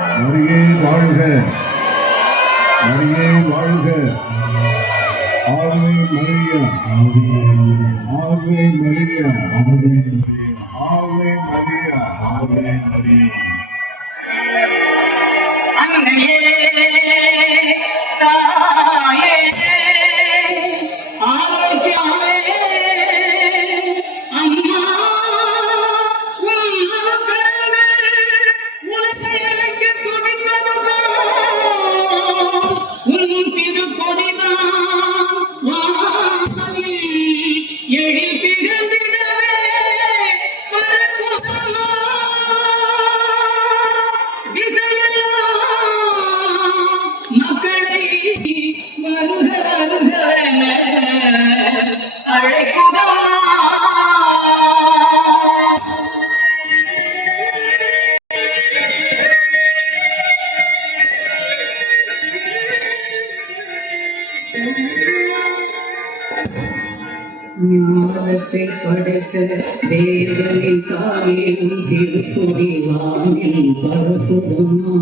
மரியே வாழ்க. மரியே வாழ்க. ஆவே மரியா. ஆவே மரியா. ஆவே மரியா. ஆவே மரியா. ஞானத்தை படைத்த தேவனின் தாயின் திருப்பொடி வானில் பரப்புதம்மா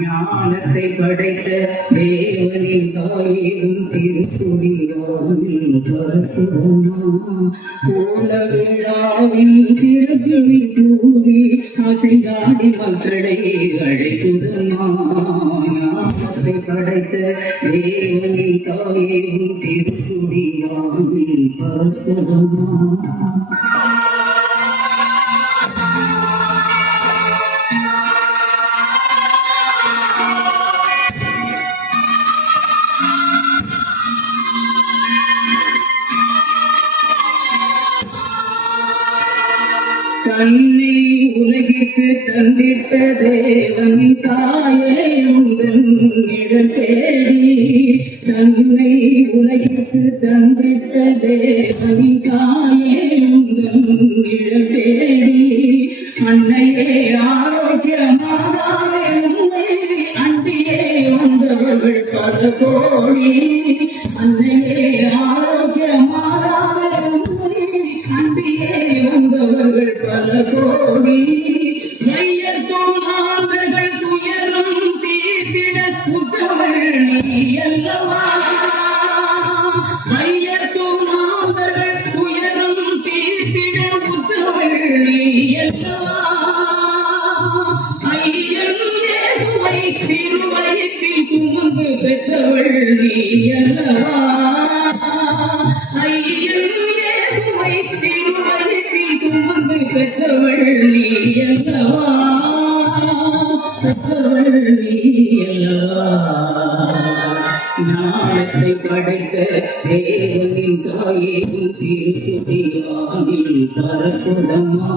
ஞானத்தை படைத்த தேவனின் தாயின் திருப்பொடி வானில் பரப்புதம்மா போல விழாவின் திருப்பிவி தூவி அசைந்தாடி மக்களை அழைக்குதம்மா ஞானத்தை படைத்த தேவனின் தாயின் திருப்பொடி எனக்கு தந்திட்ட தேவன் தாயே உங்கள் இடம் தேடி தன்னை உலகிற்கு தந்திட்ட தேவன் தாயே உங்கள் இடம் தேடி அன்னையே ஆரோக்கியமாதாவே உண்மை அண்டியே வந்தவர்கள் பல கோடி அன்னையே ஆரோக்கியமாதாவே உண்மை அண்டியே வந்தவர்கள் பல கோடி. பெற்றவள் நீ அல்லவா ஐயன் இயேசுவை திருவயத்தில் சுமந்து பெற்றவள் நீ அல்லவா பெற்றவள் நீ அல்லவா படைத்த தேவனின் தாயே திருத்துதியானில் பரப்புதம்மா